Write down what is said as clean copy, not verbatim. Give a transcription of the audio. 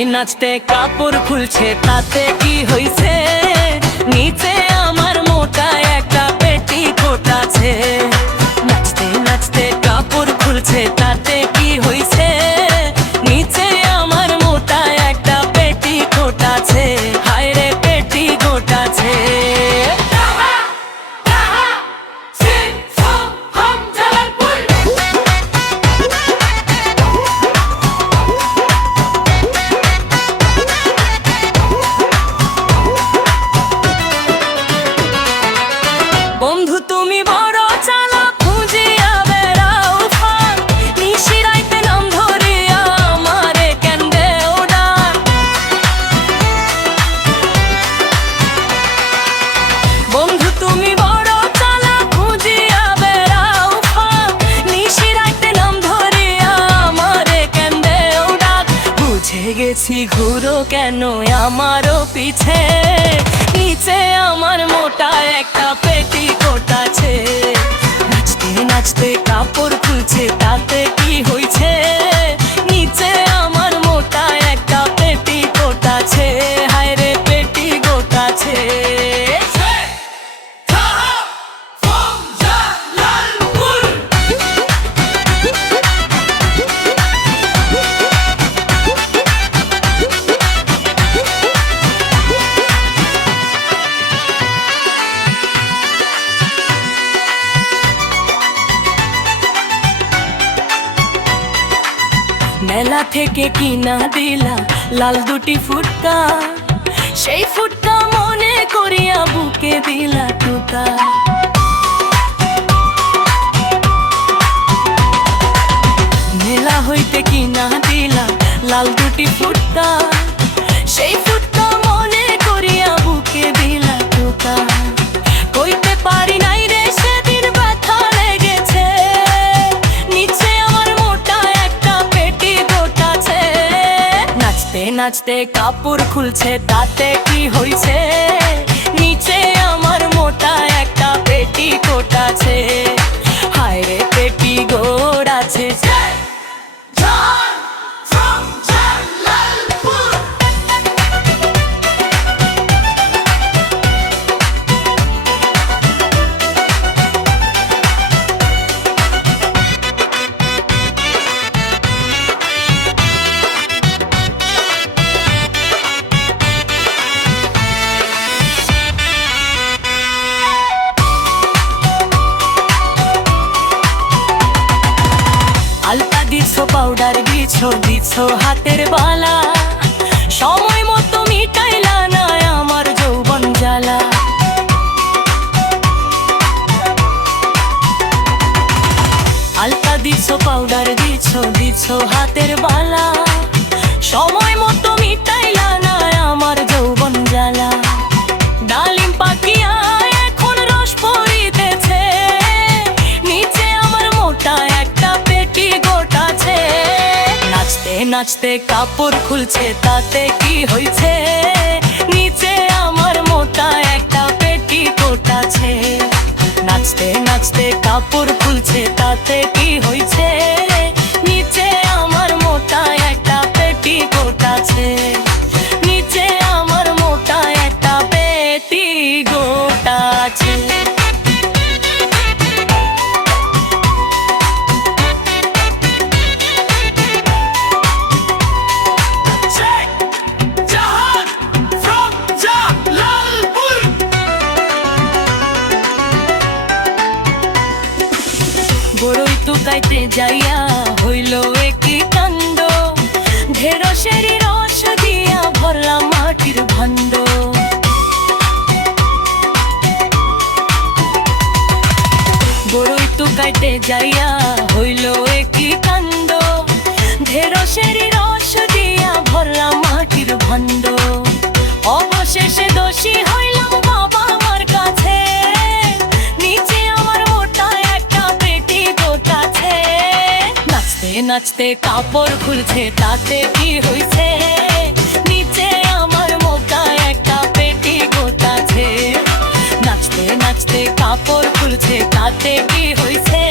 নাচতে কাপড় খুলছে তাতে কি হইছে? নিচে আমার মোটা একটা পেটিকোট আছে। নাচতে নাচতে কাপড় খুলছে তাতে কি হইছে? নিচে আমার মোটা একটা পেটিকোট আছে। হায় রে পেটিকোট আছে। বন্ধু তুমি বড় চালাক, খুঁজিয়া বেড়াও ফাঁক, নিশিরাইতে নাম ধরিয়া আমারে কেন্দে ওডাক। বন্ধু তুমি বড় চালাক, খুঁজিয়া বেড়াও ফাঁক, নিশিরাইতে নাম ধরিয়া আমারে কেন্দে ওডাক। বুঝে গেছি ঘুরো কেন আমারও পিছে, নিচে আমার মোটা একটা পেটিকোট আছে। নাচতে নাচতে কাপড় খুলছে তাতে কি হইছে? নিচে আমার মোটা একটা পেটিকোট আছে। হায় রে পেটিকোট আছে। মেলা থেকে কিনা দিলা লাল দুটি ফুটকা, সেই ফুটকা মনে করিয়া বুকে দিলা টুকা। মেলা হইতে কিনা দিলা লাল দুটি ফুটকা, সেই ফুটকা মনে করিয়া বুকে দিলা টুকা। কইতে পারি নাই রে সেদিন ব্যথা লেগেছে, নিচে আমার মোটা একটা পেটিকোট আছে। নাচতে নাচতে কাপড় খুলছে তাতে কি হইছে? নিচে আমার মোটা একটা পেটিকোট আছে। হায় রে পেটিকোট আছে। আলতা দিছো, পাউডার দিছো, দিছো হাতের বালা, সময় মতো মিটাইলা না আমার যৌবন জ্বালা। আলতা দিছো, পাউডার দিছো, দিছো হাতের বালা, সময় মতো মিটাইলা না আমার যৌবন জ্বালা। ডালিম পাকিয়া এখন রস পড়িতেছে, নিচে আমার মোটা একটা পেটিকোট আছে। নাচতে নাচতে কাপড় খুলছে তাতে কি হইছে? নিচে আমার মোটা একটা পেটিকোট আছে। নাচতে নাচতে কাপড় খুলছে তাতে কি হইছে? নিচে আমার মোটা একটা পেটিকোট আছে। নিচে আমার মোটা একটা পেটিকোট আছে। বড়ই টুকাইতে যাইয়া হইল একই কাণ্ড, ঢেঁড়সের রস দিয়া ভরলাম মাটির ভাণ্ড। বড়ই টুকাইতে যাইয়া হইল একই কাণ্ড, ঢেঁড়সের রস দিয়া ভরলাম মাটির ভাণ্ড। অবশেষে দোষী হইলাম বাবা আমার কাছে, নিচে আমার মোটা একটা পেটিকোট আছে। নাচতে নাচতে কাপড় খুলছে তাতে কি হইছে? নিচে আমার মোটা একটা পেটিকোট আছে। নাচতে নাচতে কাপড় খুলছে তাতে কি হইছে?